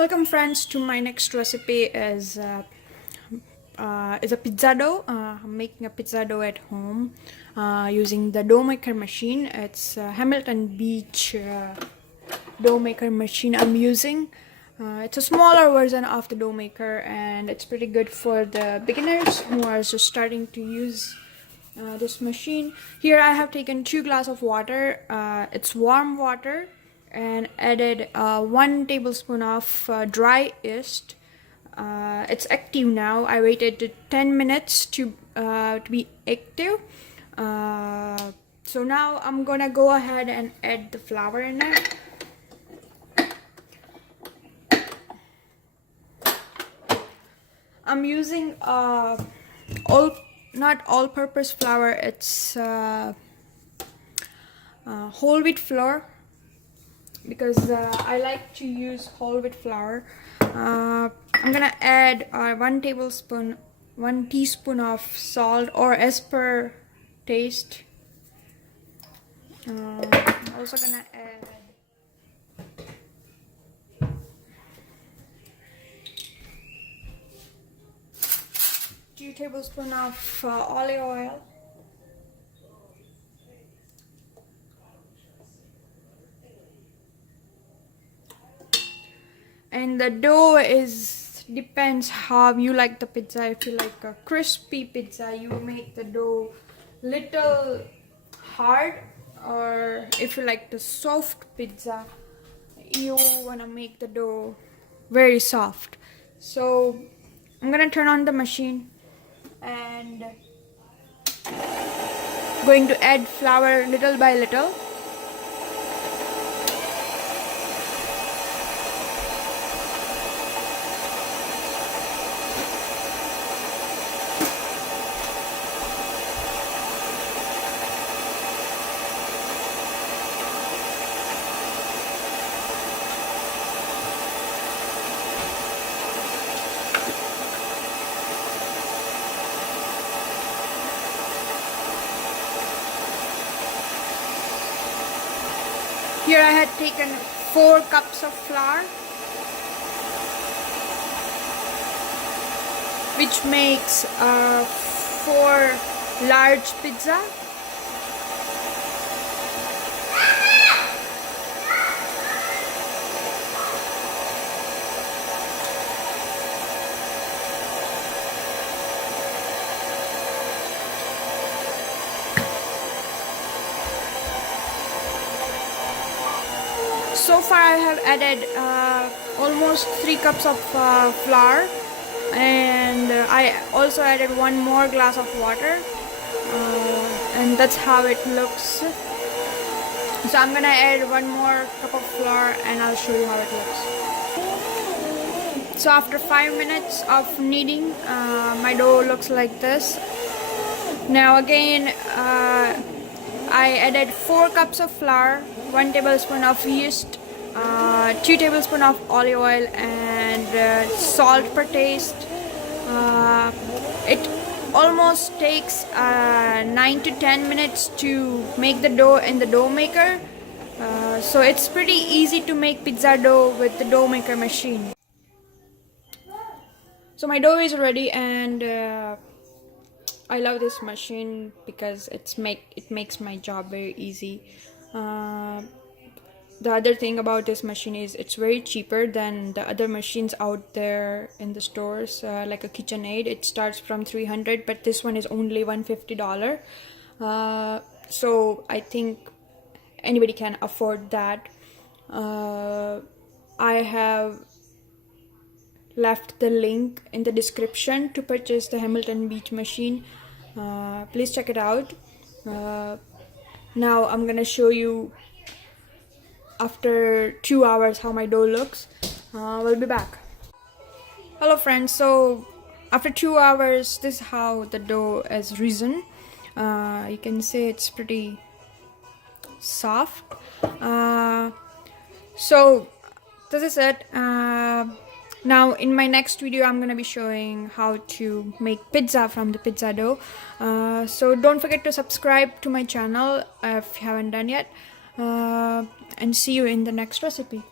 Welcome friends to my next recipe is a pizza dough. I'm making a pizza dough at home using the dough maker machine. It's Hamilton Beach dough maker machine I'm using. It's a smaller version of the dough maker and it's pretty good for the beginners who are just starting to use this machine. Here I have taken 2 glasses of water. It's warm water, and added 1 tablespoon of dry yeast. It's active now. I waited 10 minutes to be active. So now I'm gonna go ahead and add the flour in it. I'm using not all-purpose flour. It's whole wheat flour, because I like to use whole wheat flour. I'm gonna add 1 teaspoon of salt, or as per taste. I'm also gonna add 2 tablespoons of olive oil. And the dough depends how you like the pizza. If you like a crispy pizza, you make the dough little hard, or if you like the soft pizza, you wanna make the dough very soft. So I'm gonna turn on the machine and going to add flour little by little. Here I had taken 4 cups of flour, which makes 4 large pizza. So far I have added almost 3 cups of flour, and I also added 1 more glass of water, and that's how it looks. So I'm gonna add 1 more cup of flour and I'll show you how it looks. So after 5 minutes of kneading, my dough looks like this. Now again, I added 4 cups of flour, 1 tablespoon of yeast, 2 tablespoons of olive oil, and salt per taste. It almost takes 9 to 10 minutes to make the dough in the dough maker. So it's pretty easy to make pizza dough with the dough maker machine. So my dough is ready, and I love this machine because it makes my job very easy. The other thing about this machine is it's very cheaper than the other machines out there in the stores, like a KitchenAid. It starts from $300, but this one is only $150. So I think anybody can afford that. I have left the link in the description to purchase the Hamilton Beach machine. Please check it out. Now I'm gonna show you after 2 hours how my dough looks. We'll be back. Hello friends, so after 2 hours, this is how the dough has risen. You can see it's pretty soft. So this is it. Now in my next video I'm gonna be showing how to make pizza from the pizza dough. So don't forget to subscribe to my channel if you haven't done yet, and see you in the next recipe.